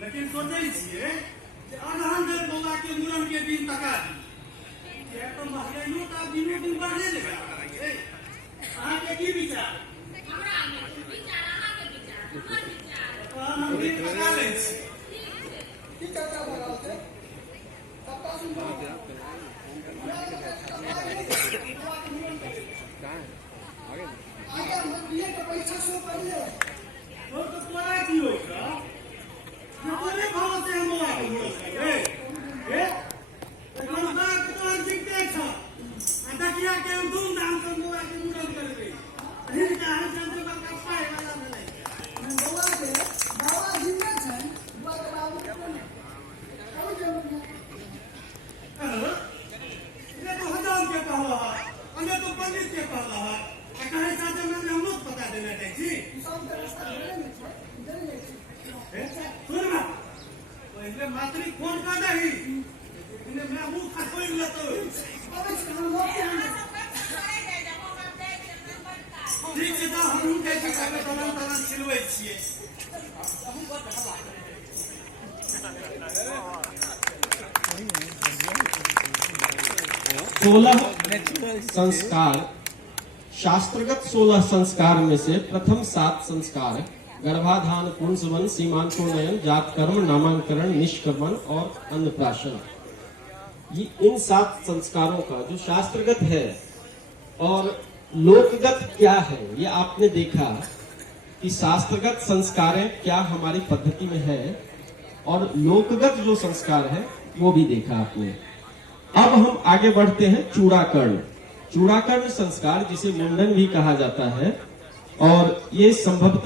लेकिन सोचे छिए अनहन देर बौआ के मूड़न के दिन तका दी तो महंगाइयों का दिनों दिन बढ़े लगा अहाँ के की विचार हमरा के विचार अहाँ के विचार हमर विचार हम भी तका लै छी की चर्चा भ रहल छै सबटा सुन आगे हम बीए के परीक्षा शुरू करिए और तो तोरा की होई का अपने भाव से हम बोला ए मनसा तो जिते छ अटकिया के धूमधाम से मोरा के मूड़न करबे हिन का हम चंद्र पर कपाए वाला नहीं बौआ के बाबा जिंदा छै बुआ के बाबू के कोने कभी जरूर ये तो हजाम के कहला है अन्य तो पंडित के कहला है कहे साथे में हम लोग बता देना चाहिए सब के रास्ता भेले नहीं छै इधर नहीं छै सुन ना पहले मातरी फोन कर दही इन्हें मैं मुंह खटोई लेतो अबे से हम लोग के ठीक छै तो हम के छै कागज तलन छिलबै छियै संस्कार शास्त्रगत 16 संस्कार में से प्रथम 7 संस्कार गर्भाधान, पुंसवन, सीमांतोन्नयन, जातकर्म, नामांकरण, निष्क्रमण और अन्नप्राशन। ये इन 7 संस्कारों का जो शास्त्रगत है और लोकगत क्या है, ये आपने देखा कि शास्त्रगत संस्कारें क्या हमारी पद्धति में है और लोकगत जो संस्कार है वो भी देखा आपने। अब हम आगे बढ़ते हैं चूड़ाकर्ण। चूड़ाकर्ण संस्कार जिसे मुंडन भी कहा जाता है और ये संभवतः